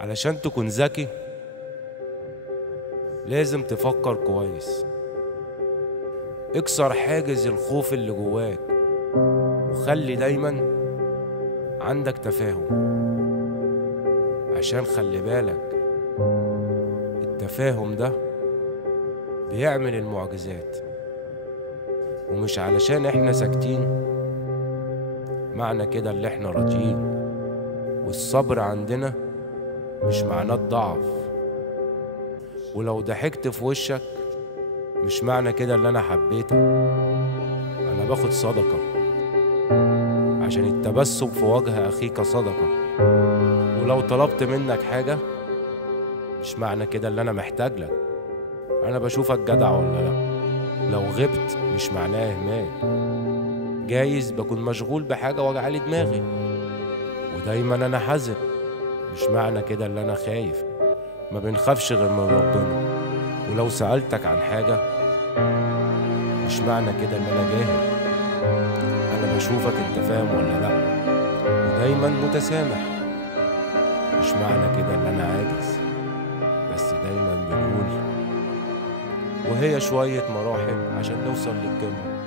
علشان تكون ذكي لازم تفكر كويس. اكسر حاجز الخوف اللي جواك وخلي دايما عندك تفاهم، عشان خلي بالك التفاهم ده بيعمل المعجزات. ومش علشان احنا ساكتين معنى كده اللي احنا راضيين، والصبر عندنا مش معناه الضعف. ولو ضحكت في وشك مش معنى كده اللي انا حبيتك، انا باخد صدقة، عشان التبسم في وجه اخيك صدقة. ولو طلبت منك حاجة مش معنى كده اللي انا محتاج لك، انا بشوفك جدع ولا لا. لو غبت مش معناه اهمال، جايز بكون مشغول بحاجة وجعلي دماغي. ودايما انا حذر، مش معنى كده اللي انا خايف، ما بنخافش غير من ربنا. ولو سألتك عن حاجة مش معنى كده ان انا جاهل، انا بشوفك انت فاهم ولا لا. ودايما متسامح، مش معنى كده ان انا عاجز، بس دايما بنقول وهي شوية مراحل عشان نوصل للقمة.